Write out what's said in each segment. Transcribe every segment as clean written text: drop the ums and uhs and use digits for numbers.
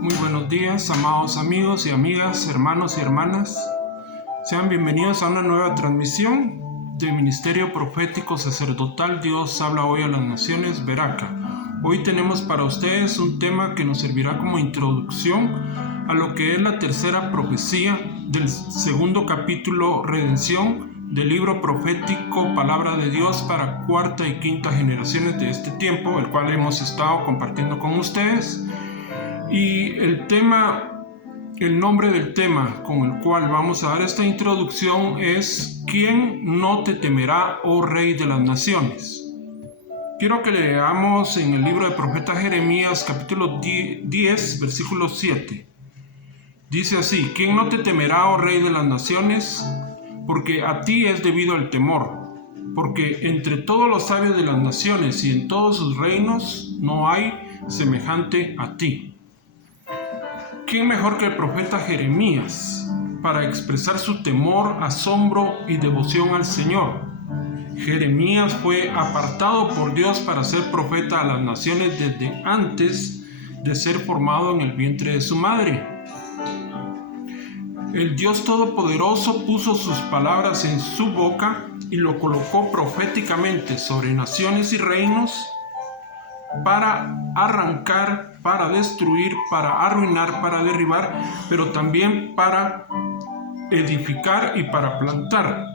Muy buenos días, amados amigos y amigas, hermanos y hermanas. Sean bienvenidos a una nueva transmisión del Ministerio Profético Sacerdotal Dios habla hoy a las naciones, Veraca. Hoy tenemos para ustedes un tema que nos servirá como introducción a lo que es la tercera profecía del segundo capítulo, Redención, del libro profético Palabra de Dios para cuarta y quinta generaciones de este tiempo, el cual hemos estado compartiendo con ustedes. Y el nombre del tema con el cual vamos a dar esta introducción es ¿Quién no te temerá, oh Rey de las Naciones? Quiero que leamos en el libro del profeta Jeremías, capítulo 10, versículo 7. Dice así: ¿Quién no te temerá, oh Rey de las Naciones? Porque a ti es debido el temor, porque entre todos los sabios de las naciones y en todos sus reinos no hay semejante a ti. ¿Quién mejor que el profeta Jeremías para expresar su temor, asombro y devoción al Señor? Jeremías fue apartado por Dios para ser profeta a las naciones desde antes de ser formado en el vientre de su madre. El Dios Todopoderoso puso sus palabras en su boca y lo colocó proféticamente sobre naciones y reinos para arrancar, para destruir, para arruinar, para derribar, pero también para edificar y para plantar.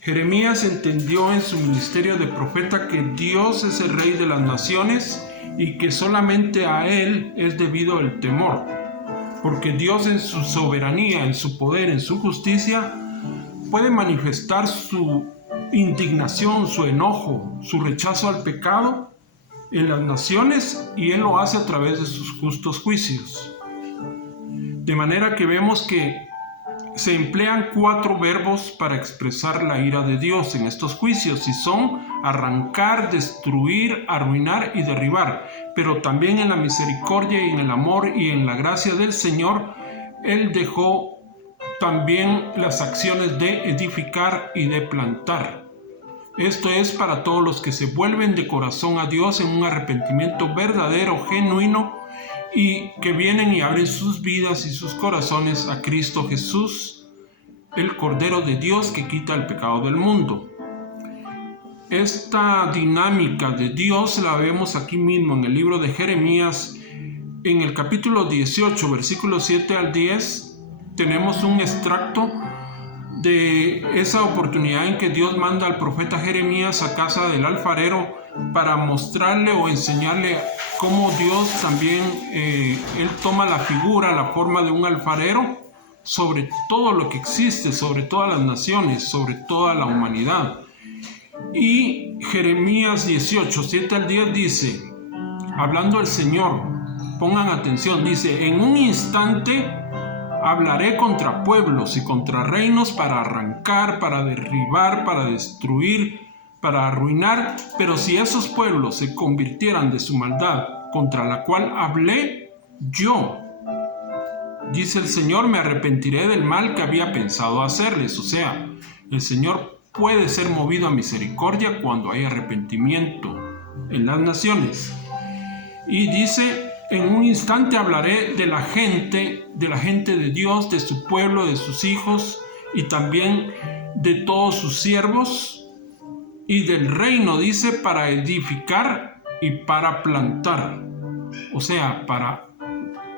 Jeremías entendió en su ministerio de profeta que Dios es el Rey de las naciones y que solamente a Él es debido el temor, porque Dios en su soberanía, en su poder, en su justicia, puede manifestar su indignación, su enojo, su rechazo al pecado en las naciones, y Él lo hace a través de sus justos juicios. De manera que vemos que se emplean 4 verbos para expresar la ira de Dios en estos juicios, y son arrancar, destruir, arruinar y derribar. Pero también en la misericordia y en el amor y en la gracia del Señor, Él dejó también las acciones de edificar y de plantar. Esto es para todos los que se vuelven de corazón a Dios en un arrepentimiento verdadero, genuino, y que vienen y abren sus vidas y sus corazones a Cristo Jesús, el Cordero de Dios que quita el pecado del mundo. Esta dinámica de Dios la vemos aquí mismo en el libro de Jeremías, en el capítulo 18, versículos 7 al 10, tenemos un extracto de esa oportunidad en que Dios manda al profeta Jeremías a casa del alfarero para mostrarle o enseñarle cómo Dios también, Él toma la figura, la forma de un alfarero sobre todo lo que existe, sobre todas las naciones, sobre toda la humanidad. Y Jeremías 18, 7 al 10 dice, hablando el Señor, pongan atención, dice: en un instante hablaré contra pueblos y contra reinos para arrancar, para derribar, para destruir, para arruinar. Pero si esos pueblos se convirtieran de su maldad contra la cual hablé, yo, dice el Señor, me arrepentiré del mal que había pensado hacerles. O sea, el Señor puede ser movido a misericordia cuando hay arrepentimiento en las naciones. Y dice: en un instante hablaré de la gente de Dios, de su pueblo, de sus hijos y también de todos sus siervos, y del reino, dice, para edificar y para plantar. O sea, para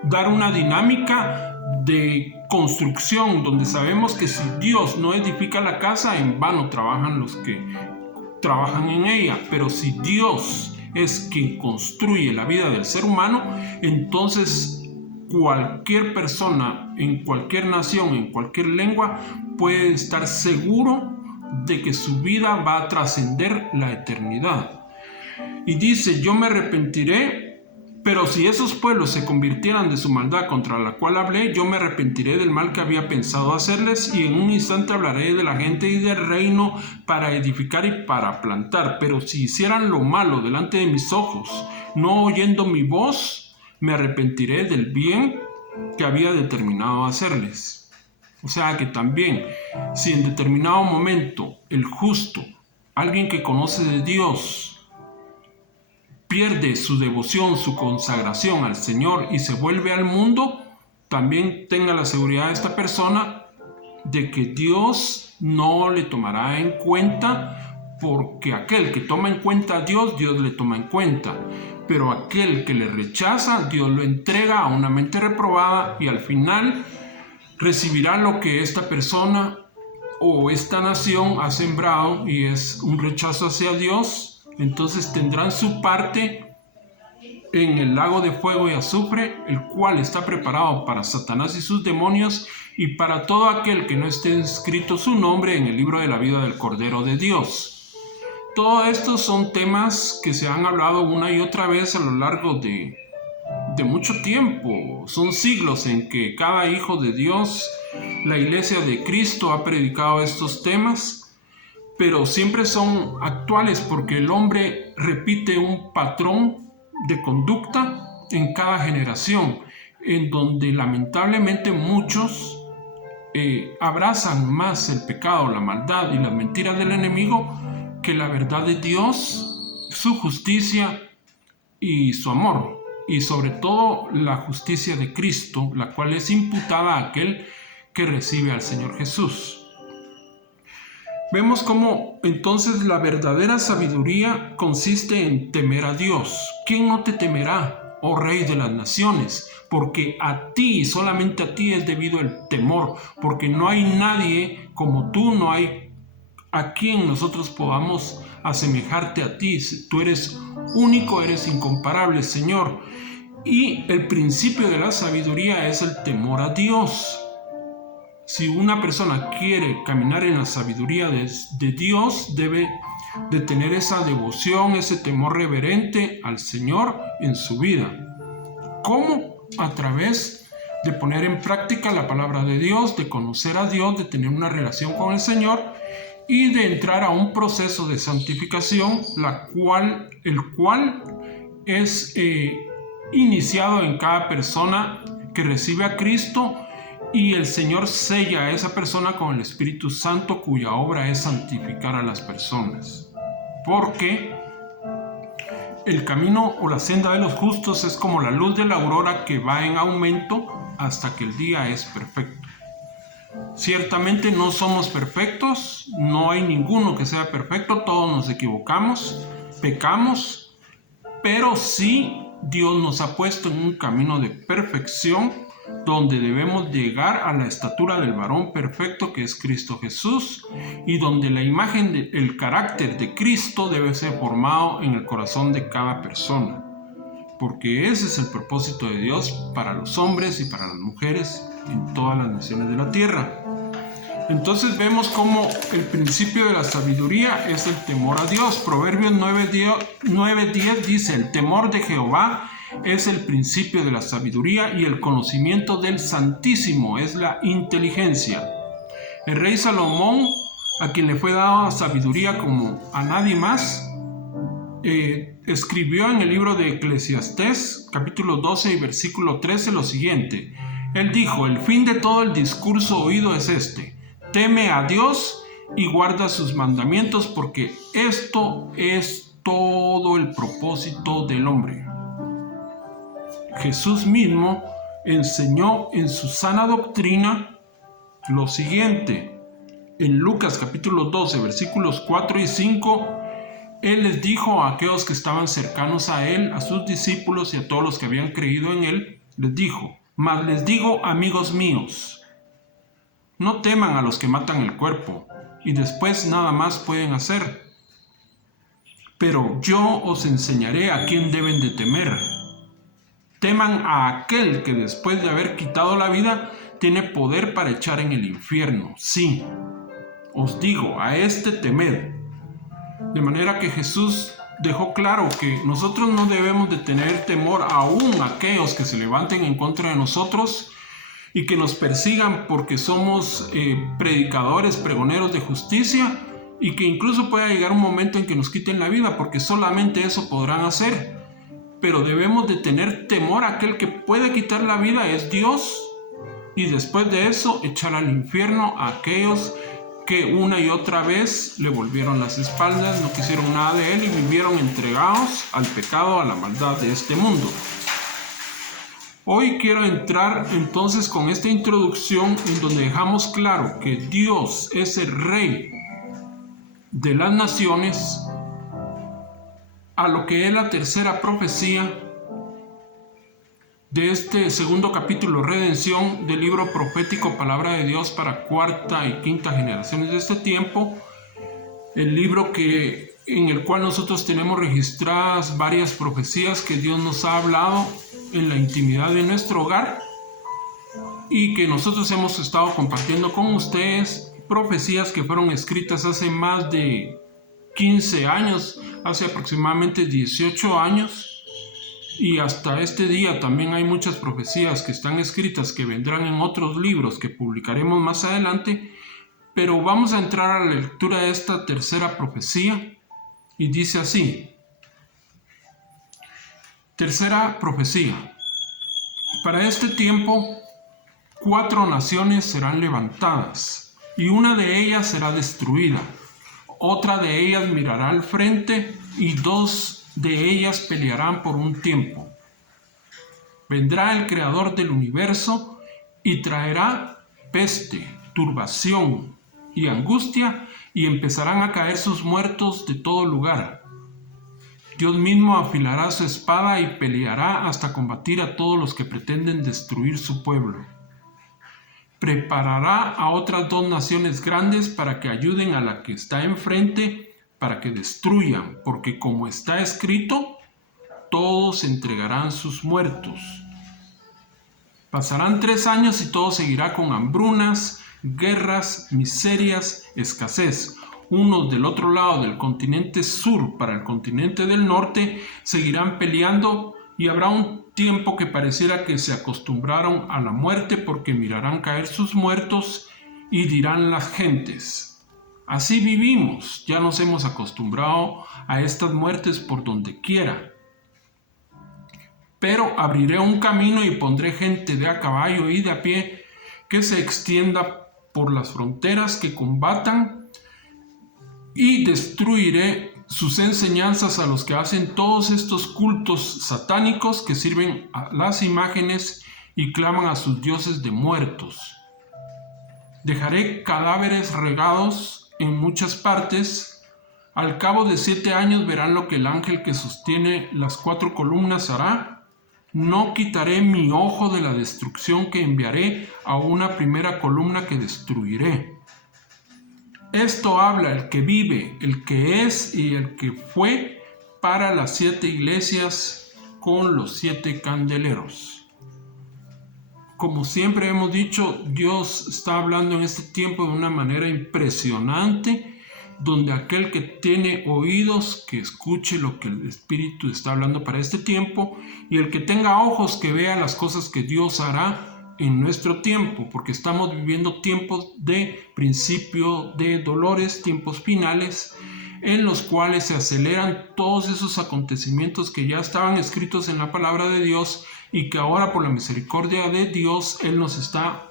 dar una dinámica de construcción, donde sabemos que si Dios no edifica la casa, en vano trabajan los que trabajan en ella. Pero si Dios es quien construye la vida del ser humano, entonces cualquier persona, en cualquier nación, en cualquier lengua, puede estar seguro de que su vida va a trascender la eternidad. Y dice: yo me arrepentiré, pero si esos pueblos se convirtieran de su maldad contra la cual hablé, yo me arrepentiré del mal que había pensado hacerles, y en un instante hablaré de la gente y del reino para edificar y para plantar. Pero si hicieran lo malo delante de mis ojos, no oyendo mi voz, me arrepentiré del bien que había determinado hacerles. O sea que también, si en determinado momento el justo, alguien que conoce de Dios, pierde su devoción, su consagración al Señor y se vuelve al mundo, también tenga la seguridad esta persona de que Dios no le tomará en cuenta, porque aquel que toma en cuenta a Dios, Dios le toma en cuenta. Pero aquel que le rechaza, Dios lo entrega a una mente reprobada y al final recibirá lo que esta persona o esta nación ha sembrado, y es un rechazo hacia Dios. Entonces tendrán su parte en el lago de fuego y azufre, el cual está preparado para Satanás y sus demonios y para todo aquel que no esté inscrito su nombre en el libro de la vida del Cordero de Dios. Todos estos son temas que se han hablado una y otra vez a lo largo de mucho tiempo. Son siglos en que cada hijo de Dios, la iglesia de Cristo, ha predicado estos temas, pero siempre son actuales porque el hombre repite un patrón de conducta en cada generación, en donde lamentablemente muchos abrazan más el pecado, la maldad y las mentiras del enemigo que la verdad de Dios, su justicia y su amor, y sobre todo la justicia de Cristo, la cual es imputada a aquel que recibe al Señor Jesús. Vemos cómo entonces la verdadera sabiduría consiste en temer a Dios. ¿Quién no te temerá, oh Rey de las naciones? Porque a ti, solamente a ti es debido el temor, porque no hay nadie como tú, no hay a quien nosotros podamos asemejarte a ti. Tú eres único, eres incomparable, Señor. Y el principio de la sabiduría es el temor a Dios. Si una persona quiere caminar en la sabiduría de Dios, debe de tener esa devoción, ese temor reverente al Señor en su vida. ¿Cómo? A través de poner en práctica la palabra de Dios, de conocer a Dios, de tener una relación con el Señor y de entrar a un proceso de santificación, el cual es iniciado en cada persona que recibe a Cristo, y el Señor sella a esa persona con el Espíritu Santo, cuya obra es santificar a las personas. Porque el camino o la senda de los justos es como la luz de la aurora que va en aumento hasta que el día es perfecto. Ciertamente no somos perfectos, no hay ninguno que sea perfecto, todos nos equivocamos, pecamos, pero sí Dios nos ha puesto en un camino de perfección donde debemos llegar a la estatura del varón perfecto que es Cristo Jesús, y donde la imagen, el carácter de Cristo debe ser formado en el corazón de cada persona, porque ese es el propósito de Dios para los hombres y para las mujeres en todas las naciones de la tierra. Entonces vemos cómo el principio de la sabiduría es el temor a Dios. Proverbios 9:10 dice: el temor de Jehová es el principio de la sabiduría, y el conocimiento del Santísimo es la inteligencia. El rey Salomón, a quien le fue dada sabiduría como a nadie más, escribió en el libro de Eclesiastés, capítulo 12 y versículo 13, lo siguiente. Él dijo: el fin de todo el discurso oído es este: teme a Dios y guarda sus mandamientos, porque esto es todo el propósito del hombre. Jesús mismo enseñó en su sana doctrina lo siguiente. En Lucas capítulo 12, versículos 4 y 5, Él les dijo a aquellos que estaban cercanos a Él, a sus discípulos y a todos los que habían creído en Él, les dijo: mas les digo, amigos míos, no teman a los que matan el cuerpo y después nada más pueden hacer. Pero yo os enseñaré a quién deben de temer. Teman a aquel que después de haber quitado la vida tiene poder para echar en el infierno. Sí, os digo, a este temed. De manera que Jesús dejó claro que nosotros no debemos de tener temor aún a aquellos que se levanten en contra de nosotros y que nos persigan porque somos predicadores, pregoneros de justicia, y que incluso pueda llegar un momento en que nos quiten la vida, porque solamente eso podrán hacer. Pero debemos de tener temor a aquel que puede quitar la vida, es Dios, y después de eso echar al infierno a aquellos que una y otra vez le volvieron las espaldas, no quisieron nada de él y vivieron entregados al pecado, a la maldad de este mundo. Hoy quiero entrar entonces con esta introducción en donde dejamos claro que Dios es el Rey de las naciones, a lo que es la tercera profecía de este segundo capítulo, Redención, del libro profético Palabra de Dios para cuarta y quinta generaciones de este tiempo, el libro en el cual nosotros tenemos registradas varias profecías que Dios nos ha hablado en la intimidad de nuestro hogar y que nosotros hemos estado compartiendo con ustedes, profecías que fueron escritas hace más de 15 años, hace aproximadamente 18 años, y hasta este día también hay muchas profecías que están escritas que vendrán en otros libros que publicaremos más adelante, pero vamos a entrar a la lectura de esta tercera profecía y dice así: tercera profecía. Para este tiempo, 4 naciones serán levantadas, y una de ellas será destruida. Otra de ellas mirará al frente, y 2 de ellas pelearán por un tiempo. Vendrá el Creador del universo y traerá peste, turbación y angustia, y empezarán a caer sus muertos de todo lugar. Dios mismo afilará su espada y peleará hasta combatir a todos los que pretenden destruir su pueblo. Preparará a otras 2 naciones grandes para que ayuden a la que está enfrente, para que destruyan, porque como está escrito, todos entregarán sus muertos. Pasarán 3 años y todo seguirá con hambrunas, guerras, miserias, escasez. Unos del otro lado del continente sur para el continente del norte seguirán peleando, y habrá un tiempo que pareciera que se acostumbraron a la muerte, porque mirarán caer sus muertos y dirán las gentes: así vivimos, ya nos hemos acostumbrado a estas muertes por donde quiera. Pero abriré un camino y pondré gente de a caballo y de a pie que se extienda por las fronteras, que combatan, y destruiré sus enseñanzas a los que hacen todos estos cultos satánicos que sirven a las imágenes y claman a sus dioses de muertos. Dejaré cadáveres regados en muchas partes. Al cabo de 7 años verán lo que el ángel que sostiene las 4 columnas hará. No quitaré mi ojo de la destrucción que enviaré a una primera columna que destruiré. Esto habla el que vive, el que es y el que fue, para las 7 iglesias con los 7 candeleros. Como siempre hemos dicho, Dios está hablando en este tiempo de una manera impresionante, donde aquel que tiene oídos, que escuche lo que el Espíritu está hablando para este tiempo, y el que tenga ojos, que vea las cosas que Dios hará en nuestro tiempo, porque estamos viviendo tiempos de principio de dolores, tiempos finales, en los cuales se aceleran todos esos acontecimientos que ya estaban escritos en la palabra de Dios, y que ahora por la misericordia de Dios Él nos está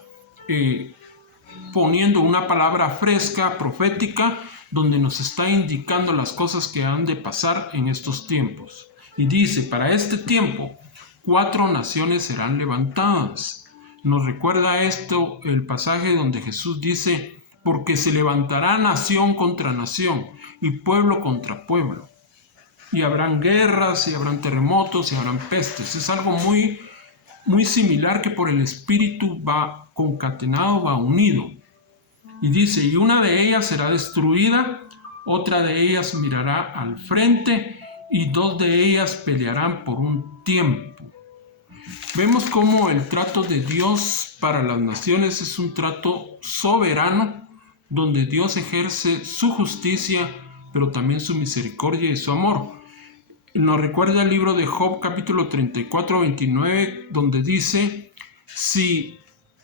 poniendo una palabra fresca, profética, donde nos está indicando las cosas que han de pasar en estos tiempos. Y dice: para este tiempo 4 naciones serán levantadas. Nos recuerda esto el pasaje donde Jesús dice: porque se levantará nación contra nación y pueblo contra pueblo, y habrán guerras, y habrán terremotos, y habrán pestes. Es algo muy, muy similar, que por el Espíritu va concatenado, va unido. Y dice: y una de ellas será destruida, otra de ellas mirará al frente, y 2 de ellas pelearán por un tiempo. Vemos cómo el trato de Dios para las naciones es un trato soberano, donde Dios ejerce su justicia, pero también su misericordia y su amor. Nos recuerda el libro de Job, capítulo 34, 29, donde dice: si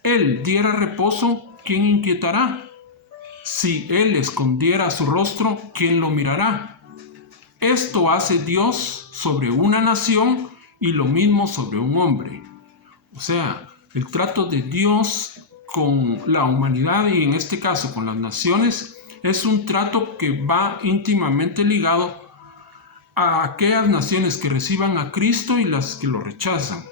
Él diera reposo, ¿quién inquietará? Si Él escondiera su rostro, ¿quién lo mirará? Esto hace Dios sobre una nación, y lo mismo sobre un hombre. O sea, el trato de Dios con la humanidad y en este caso con las naciones, es un trato que va íntimamente ligado a aquellas naciones que reciban a Cristo y las que lo rechazan.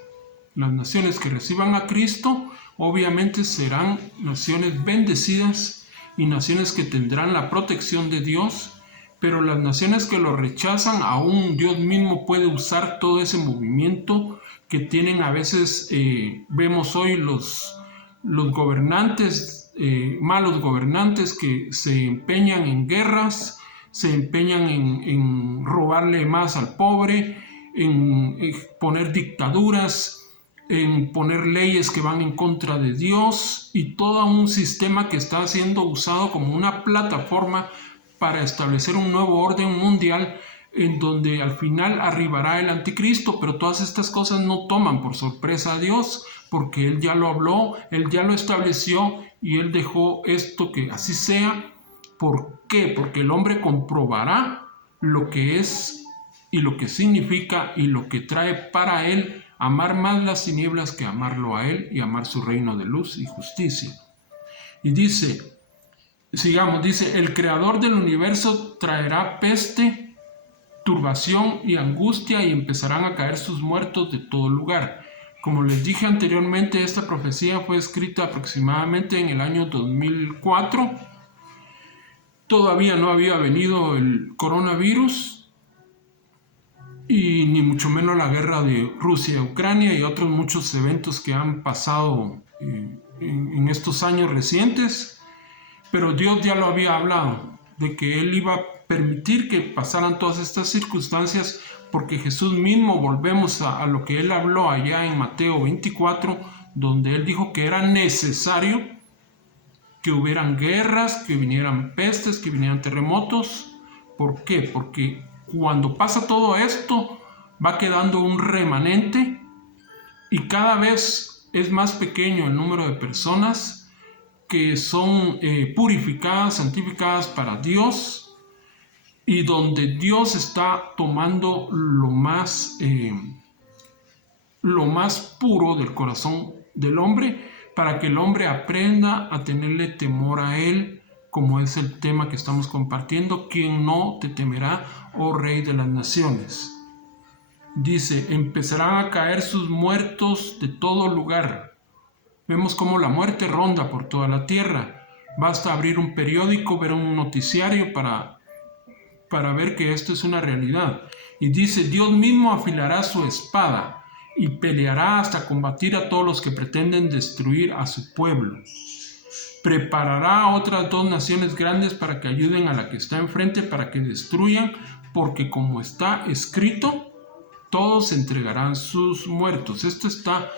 Las naciones que reciban a Cristo obviamente serán naciones bendecidas y naciones que tendrán la protección de Dios, pero las naciones que lo rechazan, aún Dios mismo puede usar todo ese movimiento que tienen a veces, vemos hoy los gobernantes, malos gobernantes que se empeñan en guerras, se empeñan en robarle más al pobre, en poner dictaduras, en poner leyes que van en contra de Dios y todo un sistema que está siendo usado como una plataforma para establecer un nuevo orden mundial en donde al final arribará el anticristo, pero todas estas cosas no toman por sorpresa a Dios, porque Él ya lo habló, Él ya lo estableció y Él dejó esto que así sea. ¿Por qué? Porque el hombre comprobará lo que es y lo que significa y lo que trae para él amar más las tinieblas que amarlo a Él y amar su reino de luz y justicia. Y dice, sigamos, dice, el creador del universo traerá peste, turbación y angustia y empezarán a caer sus muertos de todo lugar. Como les dije anteriormente, esta profecía fue escrita aproximadamente en el año 2004. Todavía no había venido el coronavirus y ni mucho menos la guerra de Rusia y Ucrania y otros muchos eventos que han pasado en estos años recientes, pero Dios ya lo había hablado, de que Él iba a permitir que pasaran todas estas circunstancias, porque Jesús mismo, volvemos a lo que Él habló allá en Mateo 24, donde Él dijo que era necesario que hubieran guerras, que vinieran pestes, que vinieran terremotos. ¿Por qué? Porque cuando pasa todo esto, va quedando un remanente y cada vez es más pequeño el número de personas que son purificadas, santificadas para Dios y donde Dios está tomando lo más puro del corazón del hombre para que el hombre aprenda a tenerle temor a Él, como es el tema que estamos compartiendo. ¿Quién no te temerá, oh Rey de las naciones? Dice, empezarán a caer sus muertos de todo lugar. Vemos cómo la muerte ronda por toda la tierra. Basta abrir un periódico, ver un noticiario para ver que esto es una realidad. Y dice, Dios mismo afilará su espada y peleará hasta combatir a todos los que pretenden destruir a su pueblo. Preparará a otras dos naciones grandes para que ayuden a la que está enfrente, para que destruyan, porque como está escrito, todos entregarán sus muertos. Esto está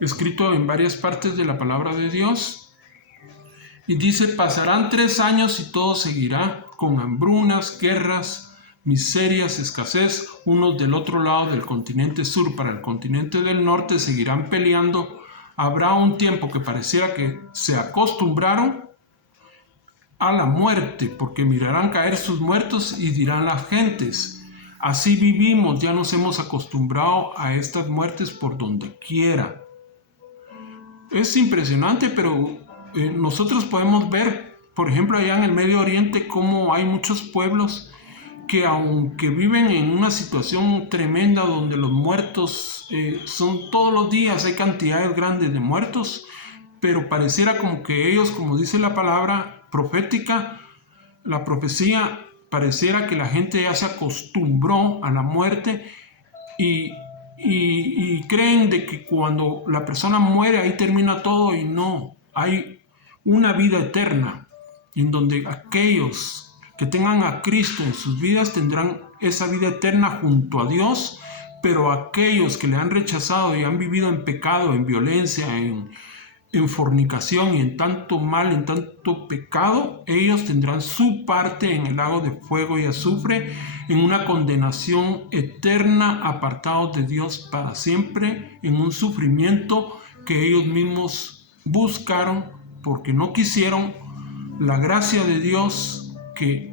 escrito en varias partes de la palabra de Dios. Y dice, pasarán 3 años y todo seguirá, con hambrunas, guerras, miserias, escasez, unos del otro lado del continente sur para el continente del norte seguirán peleando. Habrá un tiempo que pareciera que se acostumbraron a la muerte, porque mirarán caer sus muertos y dirán las gentes, así vivimos, ya nos hemos acostumbrado a estas muertes por donde quiera. Es impresionante, pero nosotros podemos ver, por ejemplo, allá en el Medio Oriente, cómo hay muchos pueblos que aunque viven en una situación tremenda donde los muertos son todos los días, hay cantidades grandes de muertos, pero pareciera como que ellos, como dice la palabra profética, la profecía, pareciera que la gente ya se acostumbró a la muerte y creen de que cuando la persona muere ahí termina todo, y no, hay una vida eterna en donde aquellos que tengan a Cristo en sus vidas tendrán esa vida eterna junto a Dios, pero aquellos que le han rechazado y han vivido en pecado, en violencia, en fornicación y en tanto mal, en tanto pecado, ellos tendrán su parte en el lago de fuego y azufre, en una condenación eterna, apartados de Dios para siempre, en un sufrimiento que ellos mismos buscaron porque no quisieron la gracia de Dios, que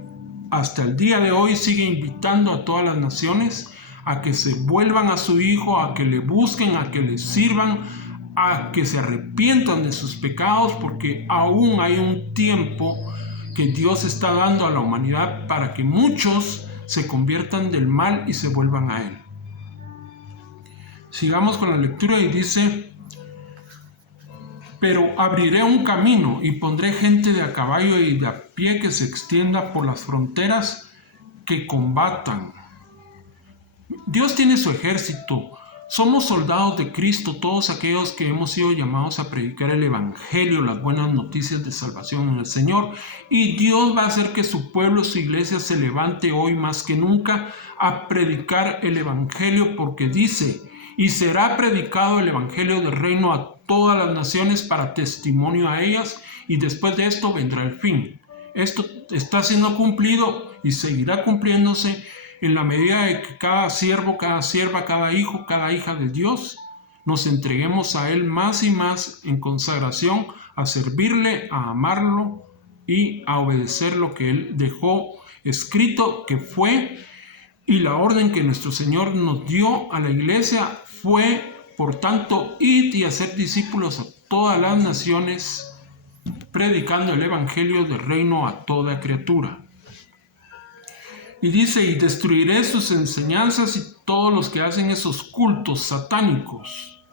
hasta el día de hoy sigue invitando a todas las naciones a que se vuelvan a su Hijo, a que le busquen, a que le sirvan, a que se arrepientan de sus pecados, porque aún hay un tiempo que Dios está dando a la humanidad para que muchos se conviertan del mal y se vuelvan a Él. Sigamos con la lectura y dice: pero abriré un camino y pondré gente de a caballo y de a pie que se extienda por las fronteras, que combatan. Dios tiene su ejército. Somos soldados de Cristo, todos aquellos que hemos sido llamados a predicar el Evangelio, las buenas noticias de salvación en el Señor. Y Dios va a hacer que su pueblo, su iglesia, se levante hoy más que nunca a predicar el Evangelio, porque dice: y será predicado el Evangelio del reino a todas las naciones para testimonio a ellas, y después de esto vendrá el fin. Esto está siendo cumplido y seguirá cumpliéndose en la medida de que cada siervo, cada sierva, cada hijo, cada hija de Dios nos entreguemos a Él más y más en consagración, a servirle, a amarlo y a obedecer lo que Él dejó escrito que fue. Y la orden que nuestro Señor nos dio a la iglesia fue: por tanto, id y hacer discípulos a todas las naciones, predicando el Evangelio del reino a toda criatura. Y dice: y destruiré sus enseñanzas y todos los que hacen esos cultos satánicos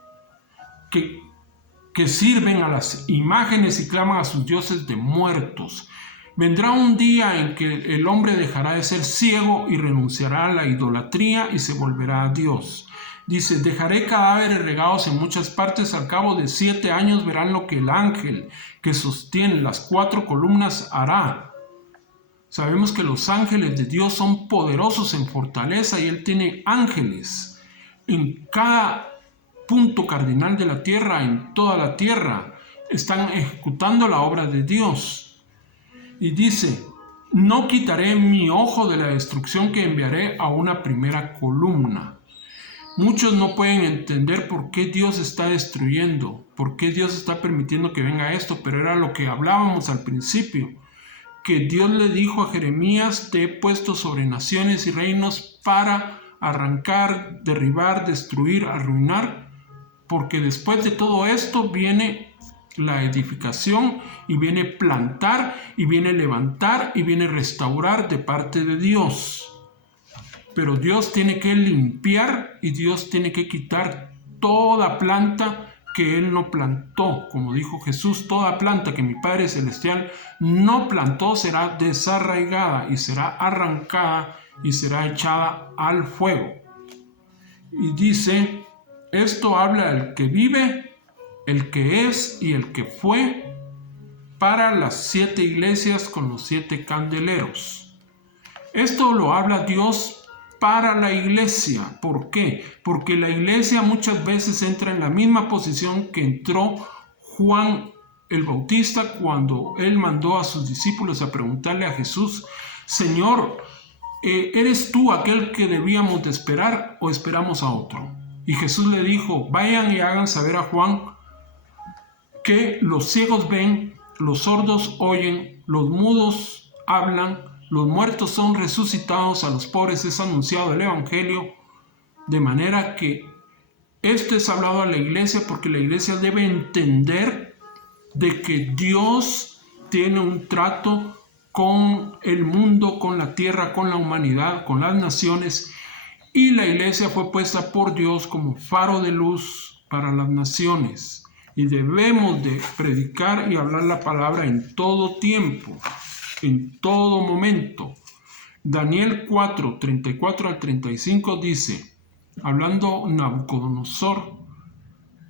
que sirven a las imágenes y claman a sus dioses de muertos. Vendrá un día en que el hombre dejará de ser ciego y renunciará a la idolatría y se volverá a Dios. Dice: dejaré cadáveres regados en muchas partes, al cabo de 7 años verán lo que el ángel que sostiene las 4 columnas hará. Sabemos que los ángeles de Dios son poderosos en fortaleza y Él tiene ángeles en cada punto cardinal de la tierra, en toda la tierra. Están ejecutando la obra de Dios. Y dice: no quitaré mi ojo de la destrucción que enviaré a una primera columna. Muchos no pueden entender por qué Dios está destruyendo, por qué Dios está permitiendo que venga esto, pero era lo que hablábamos al principio, que Dios le dijo a Jeremías: te he puesto sobre naciones y reinos para arrancar, derribar, destruir, arruinar, porque después de todo esto viene la edificación y viene plantar y viene levantar y viene restaurar de parte de Dios. Pero Dios tiene que limpiar y Dios tiene que quitar toda planta que Él no plantó. Como dijo Jesús: toda planta que mi Padre Celestial no plantó será desarraigada y será arrancada y será echada al fuego. Y dice: esto habla del que vive, el que es y el que fue, para las 7 iglesias con los 7 candeleros. Esto lo habla Dios para la iglesia. ¿Por qué? Porque la iglesia muchas veces entra en la misma posición que entró Juan el Bautista cuando él mandó a sus discípulos a preguntarle a Jesús: Señor, ¿eres tú aquel que debíamos de esperar o esperamos a otro? Y Jesús le dijo: vayan y hagan saber a Juan que los ciegos ven, los sordos oyen, los mudos hablan, los muertos son resucitados, a los pobres es anunciado el Evangelio. De manera que esto es hablado a la iglesia, porque la iglesia debe entender de que Dios tiene un trato con el mundo, con la tierra, con la humanidad, con las naciones, y la iglesia fue puesta por Dios como faro de luz para las naciones, y debemos de predicar y hablar la palabra en todo tiempo, en todo momento. Daniel 4, 34 al 35 dice, hablando Nabucodonosor,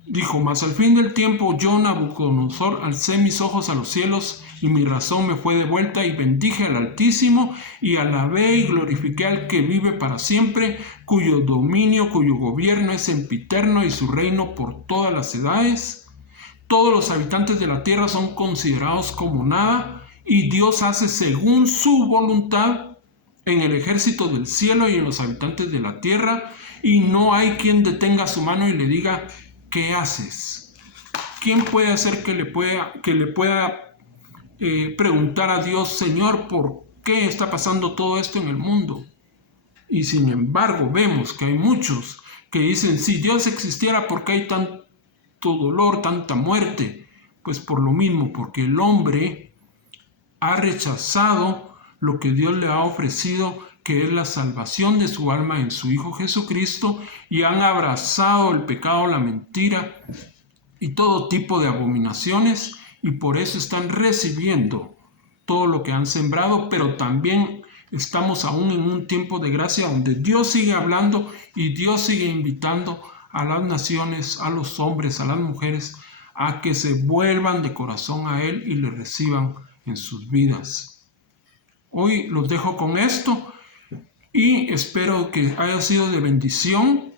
dijo: mas al fin del tiempo yo, Nabucodonosor, alcé mis ojos a los cielos y mi razón me fue devuelta, y bendije al Altísimo y alabé y glorifiqué al que vive para siempre, cuyo dominio, cuyo gobierno es sempiterno y su reino por todas las edades. Todos los habitantes de la tierra son considerados como nada, y Dios hace según su voluntad en el ejército del cielo y en los habitantes de la tierra, y no hay quien detenga su mano y le diga: ¿qué haces? ¿Quién puede hacer que le pueda preguntar a Dios: Señor, ¿por qué está pasando todo esto en el mundo? Y sin embargo vemos que hay muchos que dicen: si Dios existiera, ¿por qué hay tanto tanto dolor, tanta muerte? Pues por lo mismo, porque el hombre ha rechazado lo que Dios le ha ofrecido, que es la salvación de su alma en su Hijo Jesucristo, y han abrazado el pecado, la mentira y todo tipo de abominaciones, y por eso están recibiendo todo lo que han sembrado. Pero también estamos aún en un tiempo de gracia donde Dios sigue hablando y Dios sigue invitando a las naciones, a los hombres, a las mujeres, a que se vuelvan de corazón a Él y le reciban en sus vidas. Hoy los dejo con esto y espero que haya sido de bendición.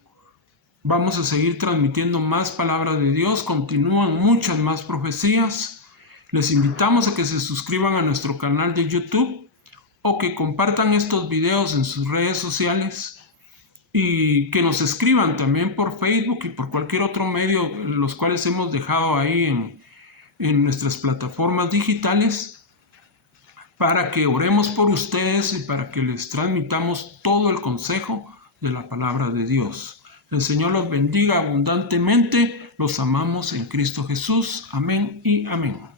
Vamos a seguir transmitiendo más palabra de Dios, continúan muchas más profecías. Les invitamos a que se suscriban a nuestro canal de YouTube o que compartan estos videos en sus redes sociales y que nos escriban también por Facebook y por cualquier otro medio, los cuales hemos dejado ahí en nuestras plataformas digitales, para que oremos por ustedes y para que les transmitamos todo el consejo de la palabra de Dios. El Señor los bendiga abundantemente. Los amamos en Cristo Jesús. Amén y amén.